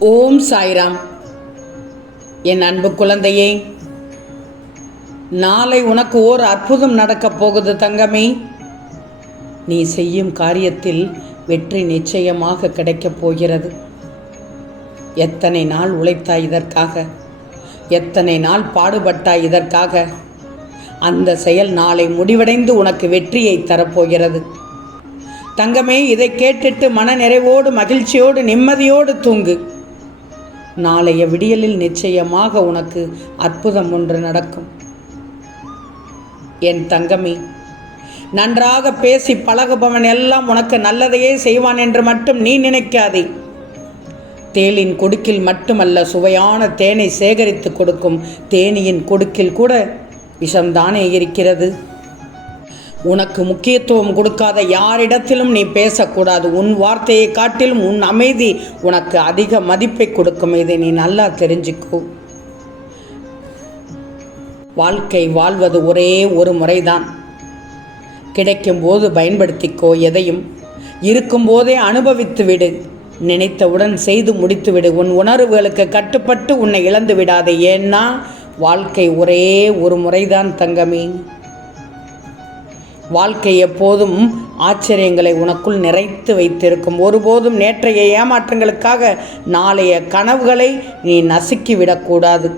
ஓம் சாய்ராம். என் அன்பு குழந்தையே நாளை உனக்கு ஓர் அற்புதம் நடக்கப் போகுது தங்கமே. நீ செய்யும் காரியத்தில் வெற்றி நிச்சயமாக கிடைக்கப் போகிறது. எத்தனை நாள் உழைத்தாய் இதற்காக? எத்தனை நாள் பாடுபட்டாய் இதற்காக? அந்த செயல் நாளை முடிவடைந்து உனக்கு வெற்றியை தரப்போகிறது. தங்கமே இதை கேட்டுட்டு மன நிறைவோடு மகிழ்ச்சியோடு நிம்மதியோடு தூங்கு. நாளைய விடியலில் நிச்சயமாக உனக்கு அற்புதம் ஒன்று நடக்கும். என் தங்கமே நன்றாக பேசி பழகுபவன் எல்லாம் உனக்கு நல்லதையே செய்வான் என்று மட்டும் நீ நினைக்காதே. தேளின் கொடுக்கில் மட்டுமல்ல சுவையான தேனை சேகரித்து கொடுக்கும் தேனியின் கொடுக்கில் கூட விஷம்தானே இருக்கிறது? உனக்கு முக்கியத்துவம் கொடுக்காத யாரிடத்திலும் நீ பேசக்கூடாது. உன் வார்த்தையை காட்டிலும் உன் அமைதி உனக்கு அதிக மதிப்பை கொடுக்கும். இதை நீ நல்லா தெரிஞ்சுக்கோ. வாழ்க்கை வாழ்வது ஒரே ஒரு முறைதான். கிடைக்கும்போது பயன்படுத்திக்கோ எதையும். இருக்கும்போதே அனுபவித்து விடு. நினைத்தவுடன் செய்து முடித்துவிடு உன் உணர்வுகளுக்கு கட்டுப்பட்டு உன்னை இழந்து விடாதே. ஏன்னா வாழ்க்கை ஒரே ஒரு முறைதான் தங்கமே. வாழ்க்கை எப்போதும் ஆச்சரியங்களை உனக்குள் நிறைத்து வைத்திருக்கும். ஒருபோதும் நேற்றைய ஏமாற்றங்களுக்காக நாளைய கனவுகளை நீ நசுக்கி விடக்கூடாது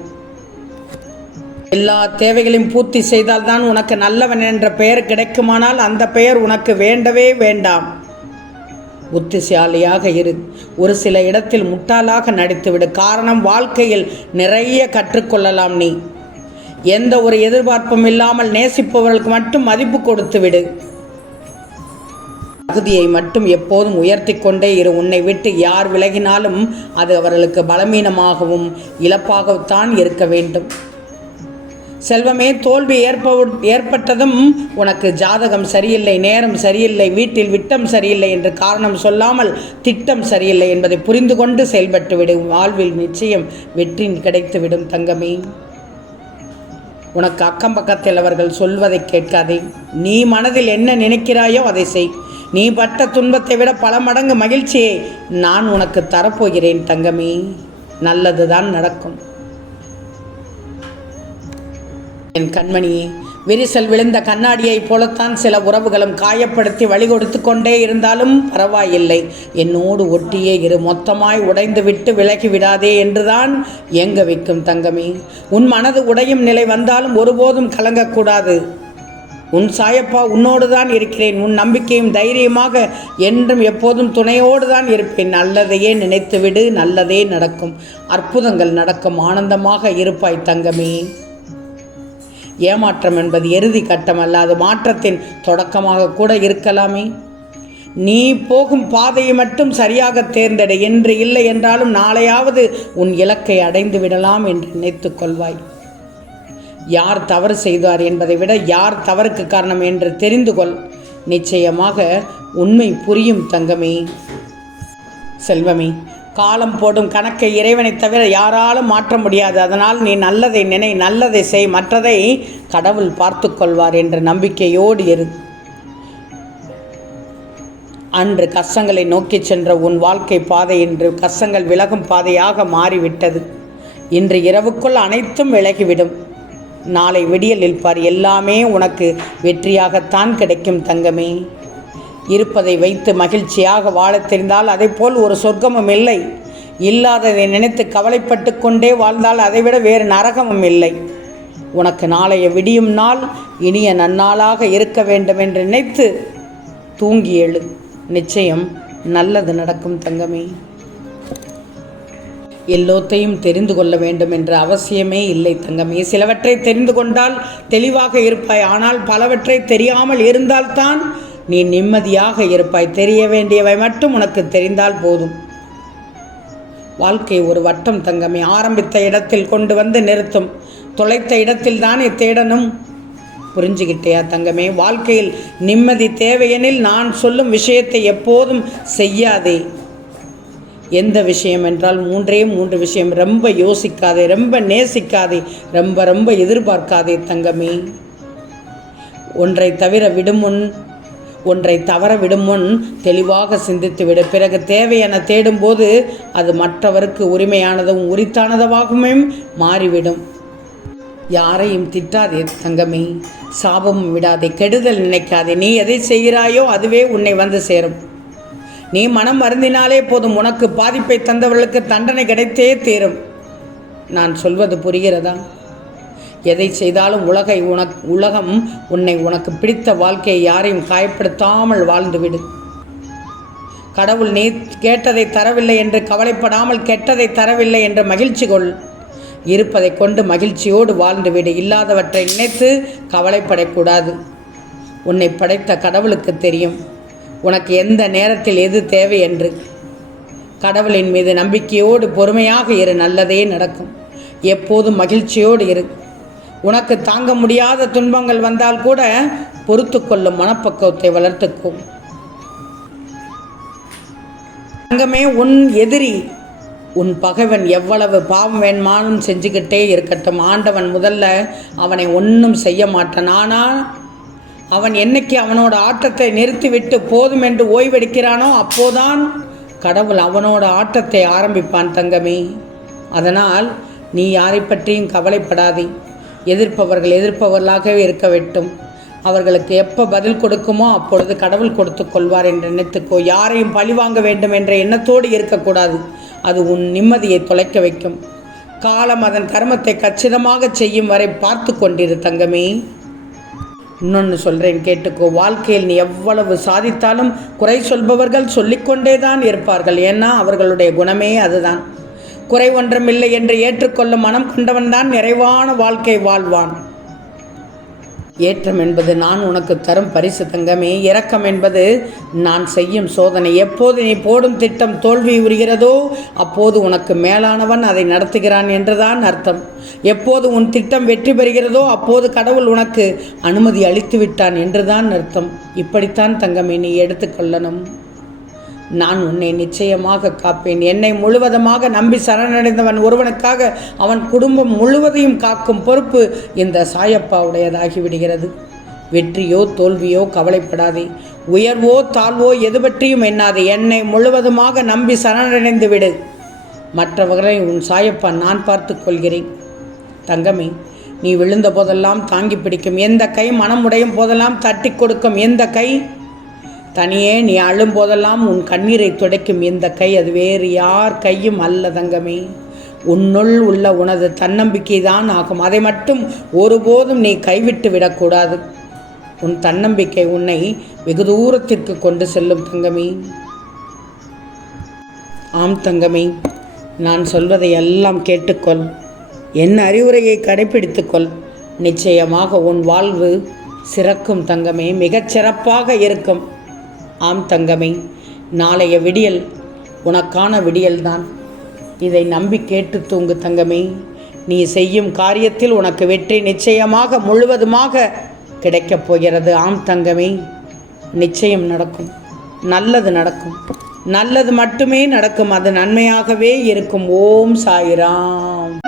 எல்லா தேவைகளையும் பூர்த்தி செய்தால்தான் உனக்கு நல்லவன் என்ற பெயர் கிடைக்குமானால் அந்த பெயர் உனக்கு வேண்டவே வேண்டாம். புத்திசாலியாக இரு. ஒரு சில இடத்தில் முட்டாளாக நடித்துவிடு. காரணம் வாழ்க்கையில் நிறைய கற்றுக்கொள்ளலாம் நீ. எந்த ஒரு எதிர்பார்ப்பும் இல்லாமல் நேசிப்பவர்களுக்கு மட்டும் மதிப்பு கொடுத்து விடு. தகுதியை மட்டும் எப்போதும் உயர்த்தி கொண்டே இரு. உன்னை விட்டு யார் விலகினாலும் அது அவர்களுக்கு பலவீனமாகவும் இழப்பாகத்தான் இருக்க வேண்டும். செல்வமே தோல்வி ஏற்ப ஏற்பட்டதும் உனக்கு ஜாதகம் சரியில்லை நேரம் சரியில்லை வீட்டில் விட்டம் சரியில்லை என்று காரணம் சொல்லாமல் திட்டம் சரியில்லை என்பதை புரிந்து கொண்டு செயல்பட்டு விடும் வாழ்வில் நிச்சயம் வெற்றி கிடைத்துவிடும் தங்கமே. உனக்கு அக்கம் பக்கத்தில் அவர்கள் சொல்வதை கேட்காதே. நீ மனதில் என்ன நினைக்கிறாயோ அதை செய். நீ பட்ட துன்பத்தை விட பல மடங்கு மகிழ்ச்சியை நான் உனக்கு தரப்போகிறேன் தங்கமே. நல்லதுதான் நடக்கும். என் கண்மணியே விரிசல் விழுந்த கண்ணாடியைப் போலத்தான் சில உறவுகளும் காயப்படுத்தி வழி கொடுத்து கொண்டே இருந்தாலும் பரவாயில்லை. என்னோடு ஒட்டியே இரு மொத்தமாய் உடைந்து விட்டு விலகி விடாதே என்றுதான் ஏங்க வைக்கும் தங்கமி. உன் மனது உடையும் நிலை வந்தாலும் ஒருபோதும் கலங்கக்கூடாது. உன் சாயப்பா உன்னோடு தான் இருக்கிறேன். உன் நம்பிக்கையும் தைரியமாக என்றும் எப்போதும் துணையோடு தான் இருப்பேன். நல்லதையே நினைத்துவிடு நல்லதே நடக்கும். அற்புதங்கள் நடக்கும். ஆனந்தமாக இருப்பாய் தங்கமே. ஏமாற்றம் என்பது இறுதி கட்டம் அல்ல அது மாற்றத்தின் தொடக்கமாக கூட இருக்கலாமே. நீ போகும் பாதையை மட்டும் சரியாக தேர்ந்தெடு என்று இல்லை என்றாலும் நாளையாவது உன் இலக்கை அடைந்து விடலாம் என்று நினைத்துக் கொள்வாய். யார் தவறு செய்தார் என்பதை விட யார் தவறுக்கு காரணம் என்று தெரிந்து கொள். நிச்சயமாக உண்மை புரியும் தங்கமே. செல்வமே காலம் போடும் கணக்கை இறைவனை தவிர யாராலும் மாற்ற முடியாது. அதனால் நீ நல்லதை நினை நல்லதை செய் மற்றதை கடவுள் பார்த்து கொள்வார் என்ற நம்பிக்கையோடு இரு. அன்று கஷ்டங்களை நோக்கி சென்ற உன் வாழ்க்கை பாதை இன்று கஷ்டங்கள் விலகும் பாதையாக மாறிவிட்டது. இன்று இரவுக்குள் அனைத்தும் விலகிவிடும். நாளை விடியலில் பார் எல்லாமே உனக்கு வெற்றியாகத்தான் கிடைக்கும் தங்கமே. இருப்பதை வைத்து மகிழ்ச்சியாக வாழத் தெரிந்தால் அதைப்போல் ஒரு சொர்க்கமும் இல்லை. இல்லாததை நினைத்து கவலைப்பட்டு கொண்டே வாழ்ந்தால் அதைவிட வேறு நரகமும் இல்லை. உனக்கு நாளைய விடியும் நாள் இனிய நன்னாளாக இருக்க வேண்டும் என்று நினைத்து தூங்கி எழு. நிச்சயம் நல்லது நடக்கும் தங்கமே. எல்லோத்தையும் தெரிந்து கொள்ள வேண்டும் என்ற அவசியமே இல்லை தங்கமே. சிலவற்றை தெரிந்து கொண்டால் தெளிவாக இருப்பாய். ஆனால் பலவற்றை தெரியாமல் இருந்தால்தான் நீ நிம்மதியாக இருப்பாய். தெரிய வேண்டியவை மட்டும் உனக்கு தெரிந்தால் போதும். வாழ்க்கை ஒரு வட்டம் தங்கமே. ஆரம்பித்த இடத்தில் கொண்டு வந்து நிறுத்தும். தொலைத்த இடத்தில் தானே தேடணும். புரிஞ்சுக்கிட்டேயா தங்கமே? வாழ்க்கையில் நிம்மதி தேவையெனில் நான் சொல்லும் விஷயத்தை எப்போதும் செய்யாதே. எந்த விஷயம் என்றால் மூன்றே மூன்று விஷயம். ரொம்ப யோசிக்காதே ரொம்ப நேசிக்காதே ரொம்ப ரொம்ப எதிர்பார்க்காதே தங்கமே. ஒன்றை தவிர விடுமுன் ஒன்றை தவற விடும் முன் தெளிவாக சிந்தித்துவிடு பிறகு தேவை என தேடும்போது அது மற்றவருக்கு உரிமையானதும் உரித்தானதுவாகவும் மாறிவிடும். யாரையும் திட்டாதே தங்கமே. சாபமும் விடாதே. கெடுதல் நினைக்காதே. நீ எதை செய்கிறாயோ அதுவே உன்னை வந்து சேரும். நீ மனம் வருந்தினாலே போதும் உனக்கு பாதிப்பை தந்தவர்களுக்கு தண்டனை கிடைத்தே தீரும். நான் சொல்வது புரிகிறதா? எதை செய்தாலும் உலகை உனக் உலகம் உன்னை உனக்கு பிடித்த வாழ்க்கையை யாரையும் காயப்படுத்தாமல் வாழ்ந்துவிடு. கடவுள் நீ கேட்டதை தரவில்லை என்று கவலைப்படாமல் கெட்டதை தரவில்லை என்று மகிழ்ச்சி கொள். இருப்பதை கொண்டு மகிழ்ச்சியோடு வாழ்ந்துவிடு. இல்லாதவற்றை நினைத்து கவலைப்படக்கூடாது. உன்னை படைத்த கடவுளுக்கு தெரியும். உனக்கு எந்த நேரத்தில் எது தேவை என்று. கடவுளின் மீது நம்பிக்கையோடு பொறுமையாக இரு. நல்லதே நடக்கும். எப்போதும் மகிழ்ச்சியோடு இரு. உனக்கு தாங்க முடியாத துன்பங்கள் வந்தால் கூட பொறுத்து கொள்ளும் மனப்பக்குவத்தை வளர்த்துக்கும் தங்கமே உன் எதிரி உன் பகைவன் எவ்வளவு பாவம் வேணுமானும் செஞ்சுக்கிட்டே இருக்கட்டும். ஆண்டவன் முதல்ல அவனை ஒன்றும் செய்ய மாட்டான். ஆனால் அவன் என்னைக்கு அவனோட ஆட்டத்தை நிறுத்திவிட்டு போதும் என்று ஓய்வெடுக்கிறானோ அப்போதான் கடவுள் அவனோட ஆட்டத்தை ஆரம்பிப்பான் தங்கமே. அதனால் நீ யாரை பற்றியும் கவலைப்படாதே. எதிர்ப்பவர்கள் எதிர்ப்பவர்களாகவே இருக்க வேண்டும். அவர்களுக்கு எப்போ பதில் கொடுக்குமோ அப்பொழுது கடவுள் கொடுத்து கொள்வார் என்று நினைத்துக்கோ யாரையும் பழிவாங்க வேண்டும் என்ற எண்ணத்தோடு இருக்கக்கூடாது. அது உன் நிம்மதியை தொலைக்க வைக்கும். காலம் அதன் கர்மத்தை கச்சிதமாக செய்யும் வரை பார்த்து கொண்டிரு தங்கமே. இன்னொன்று சொல்கிறேன் கேட்டுக்கோ வாழ்க்கையில் நீ எவ்வளவு சாதித்தாலும் குறை சொல்பவர்கள் சொல்லிக்கொண்டே தான் இருப்பார்கள். ஏன்னா அவர்களுடைய குணமே அதுதான். குறை ஒன்றுமில்லை என்று ஏற்றுக்கொள்ளும் மனம் கொண்டவன்தான் நிறைவான வாழ்க்கை வாழ்வான். ஏற்றம் என்பது நான் உனக்கு தரும் பரிசு தங்கமே. இரக்கம் என்பது நான் செய்யும் சோதனை. எப்போது நீ போடும் திட்டம் தோல்வி உறுகிறதோ அப்போது உனக்கு மேலானவன் அதை நடத்துகிறான் என்றுதான் அர்த்தம். எப்போது உன் திட்டம் வெற்றி பெறுகிறதோ அப்போது கடவுள் உனக்கு அனுமதி அளித்து விட்டான் என்றுதான் அர்த்தம். இப்படித்தான் தங்கமே நீ எடுத்துக்கொள்ளணும் நான் உன்னை நிச்சயமாக காப்பேன். என்னை முழுவதுமாக நம்பி சரணடைந்தவன் ஒருவனுக்காக அவன் குடும்பம் முழுவதையும் காக்கும் பொறுப்பு இந்த சாயப்பாவுடையதாகிவிடுகிறது. வெற்றியோ தோல்வியோ கவலைப்படாதே. உயர்வோ தாழ்வோ எது பற்றியும் எண்ணாதே. என்னை முழுவதுமாக நம்பி சரணடைந்து விடு. மற்றவர்களை உன் சாயப்பா நான் பார்த்து கொள்கிறேன். தங்கமே நீ விழுந்த போதெல்லாம் தாங்கி பிடிக்கும். எந்த கை மனம் உடையும் போதெல்லாம் தட்டி கொடுக்கும். எந்த கை தனியே நீ அழும் போதெல்லாம் உன் கண்ணீரை துடைக்கும் இந்த கை. அது வேறு யார் கையும் அல்ல தங்கமே. உன்னுள் உள்ள உனது தன்னம்பிக்கை தான் ஆகும். அதை மட்டும் ஒருபோதும் நீ கைவிட்டு விடக்கூடாது. உன் தன்னம்பிக்கை உன்னை வெகு தூரத்திற்கு கொண்டு செல்லும் தங்கமே. ஆம் தங்கமே நான் சொல்வதை எல்லாம் கேட்டுக்கொள். என் அறிவுரையை கடைபிடித்துக்கொள் நிச்சயமாக உன் வாழ்வு சிறக்கும் தங்கமே. மிகச் சிறப்பாக இருக்கும். ஆம் தங்கமே நாளைய விடியல் உனக்கான விடியல்தான். இதை நம்பி கேட்டு தூங்கு தங்கமே நீ செய்யும் காரியத்தில் உனக்கு வெற்றி நிச்சயமாக முழுவதுமாக கிடைக்கப் போகிறது. ஆம் தங்கமே நிச்சயம் நடக்கும். நல்லது நடக்கும். நல்லது மட்டுமே நடக்கும். அது நன்மையாகவே இருக்கும். ஓம் சாயிராம்.